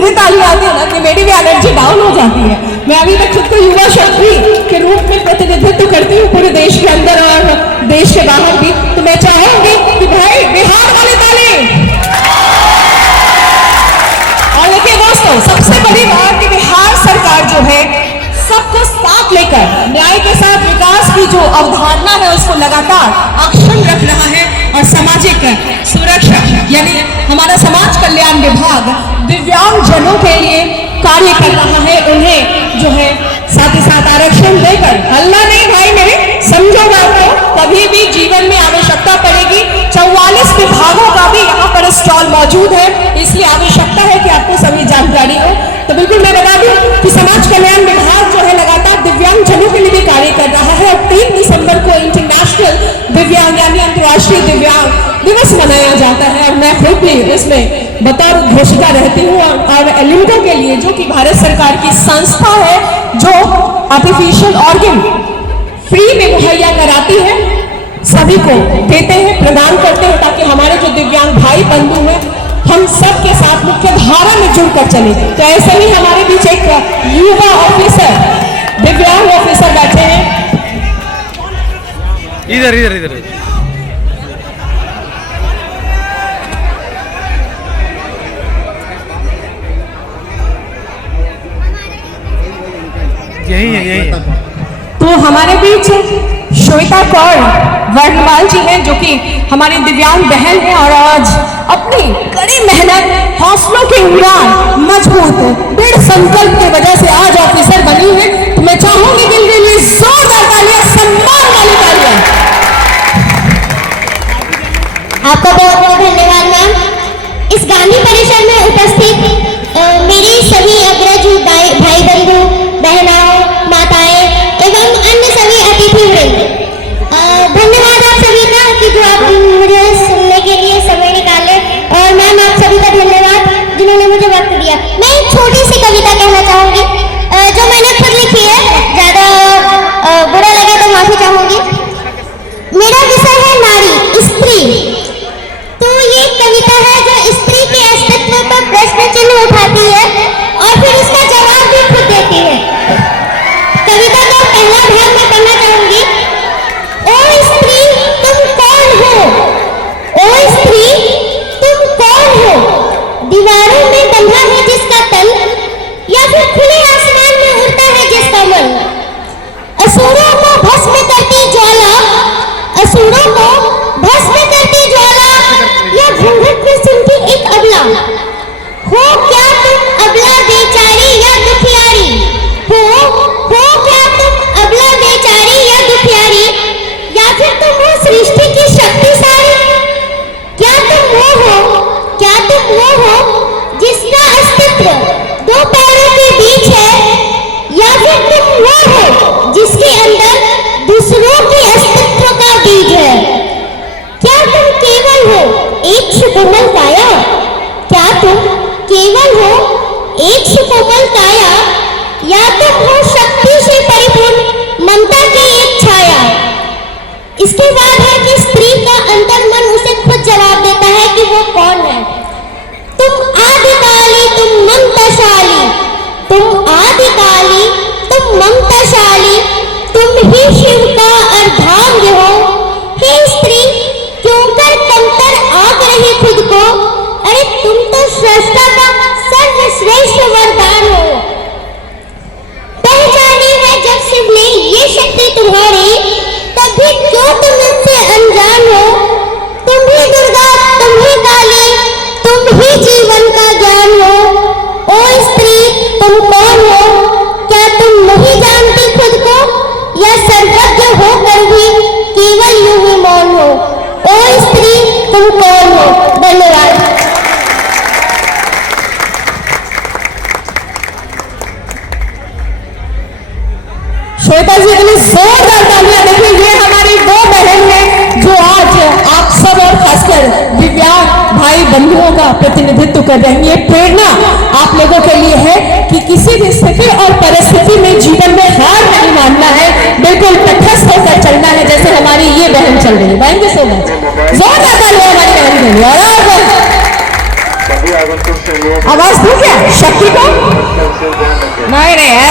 धीरे ताली आती है ना कि मेरी भी एनर्जी डाउन हो जाती है। मैं अभी तक खुद को युवा शक्ति के रूप में प्रतिनिधित्व करती हूँ पूरे देश के अंदर और देश के बाहर भी। तो मैं चाहूंगी कि भाई बिहार वाली ताली। और देखिए दोस्तों, सबसे बड़ी बात कि बिहार सरकार जो है सबको साथ लेकर न्याय के साथ विकास की जो अवधारणा है उसको लगातार अक्षुण्ण रख रहा है। और सामाजिक सुरक्षा यानी हमारा समाज कल्याण विभाग दिव्यांग जनों के लिए कार्य कर रहा है। उन्हें जो है साथ ही साथ आरक्षण देकर, हल्ला नहीं भाई मेरे, समझो बात को, कभी भी जीवन में आवश्यकता पड़ेगी 44 विभागों का भी यहाँ पर स्टॉल मौजूद है, इसलिए आवश्यकता है कि आपको सभी जानकारी हो। तो बिल्कुल मैं बता दूं कि समाज कल्याण विभाग जो है लगातार दिव्यांग जनों के लिए भी कार्य कर रहा है। और 3 दिसंबर को इंटरनेशनल दिव्यांग यानी अंतर्राष्ट्रीय दिव्यांग दिवस मनाया जाता है। और मैं खुद भी इसमें बतौर घोषिका रहती हूँ। और एलिम्को के लिए जो कि भारत सरकार की संस्था है जो आर्टिफिशियल ऑर्गन फ्री में मुहैया कराती है, सभी को देते हैं, प्रदान करते हैं, ताकि हमारे जो दिव्यांग भाई बंधु हैं हम सब के साथ मुख्य धारा में जुड़कर चले। तो ऐसे ही हमारे बीच एक युवा ऑफिसर, दिव्यांग ऑफिसर बैठे हैं। इधर इधर इधर यही है, यही है। तो हमारे बीच श्वेता कौर वर्णमाल जी हैं जो कि हमारी दिव्यांग बहन है और आज अपनी कड़ी मेहनत, हौसलों की उड़ान, मजबूत दृढ़ संकल्प की वजह से आज ऑफिसर बनी है। तो मैं चाहूंगी कि इनके लिए जोरदार तालियां, सम्मान वाली तालियां। आपका बहुत बहुत धन्यवाद मैम। इस गांधी परिसर में उपस्थित मेरी सभी अग्रज भाई बंधु, बहनाओं, माताएं एवं अन्य सभी अतिथि वृंद, धन्यवाद आप सभी का कि जो आप मुझे सुनने के लिए समय निकाले। और मैम आप सभी का धन्यवाद जिन्होंने मुझे वक्त दिया। मैं एक छोटी सी कविता कहना चाहूंगी जो मैंने खुद लिखी है, ज्यादा बुरा लगे तो माफी चाहूंगी। मेरा विषय है नारी, स्त्री। तो ये कविता है जो स्त्री के अस्तित्व पर प्रश्न चिन्ह उठाती है और फिर उसका जवाब भी खुद देती है। कविता का पहला भाग मैं पढ़ना चाहूंगी। ओ स्त्री तुम कौन हो, ओ स्त्री तुम कौन हो, दीवारों में बंधा है जिसका तन या फिर खुले आसमान में उड़ता है जिसका मन। असुरों को भस्म करती ज्वाला, असुरों को भस्म करती ज्वाला, या घूंघट में सुनती एक अबला। हो क्या तुम अबला बेचारी या दुखियारी, हो क्या तुम अबला बेचारी या दुखियारी, या फिर तुम हो सृष्टि की शक्तिशाली। क्या तुम वो हो जिसका अस्तित्व 2 पैरों के बीच है, या फिर तुम वो हो जिसके अंदर दूसरों के अस्तित्व का बीज है। क्या तुम केवल हो एक सुकोमल काया, क्या तुम केवल हो एक सुकोमल काया, या तुम हो शक्ति से परिपूर्ण ममता की एक छाया। इसके बाद है कि स्त्री का अंतर्मन उसे खुद जवाब देता है कि वो कौन है। तुम आदिकाली, तुम ममताशाली, तुम आदिकाली, तुम ममताशाली, तुम ही शिव का अर्धांग हो। हे स्त्री क्यों कर कमतर आंक रही खुद को, अरे तुम तो सृष्टा का सर्वश्रेष्ठ वरदान हो। पहचानी है जब शिव ने ये शक्ति तुम्हारी, तब भी क्यों तुम इससे अनजान हो। तुम ही दुर्गा, तुम ही काली, तुम ही जीवन का ज्ञान हो। ओ स्त्री तुम कौन हो, क्या तुम नहीं जानती खुद को, या सर्वज्ञ होकर भी केवल यूं ही मौन हो। ओ स्त्री तुम कौन हो। धन्यवाद। श्वेता जी के लिए जोरदार तालियां। देखिए ये हमारी वो बहन है जो आज आप सब और खासकर दिव्यांग भाई बंधुओं का प्रतिनिधित्व कर रही है। प्रेरणा आप लोगों के लिए है कि किसी भी स्थिति और परिस्थिति में जीवन में हार नहीं मानना है, बिल्कुल तटस्थ होकर चलना है, जैसे हमारी ये बहन चल रही है। Thank you so much. जोरदार तालियां हमारी बहन के लिए। और आवाज दूं क्या? शक्ति को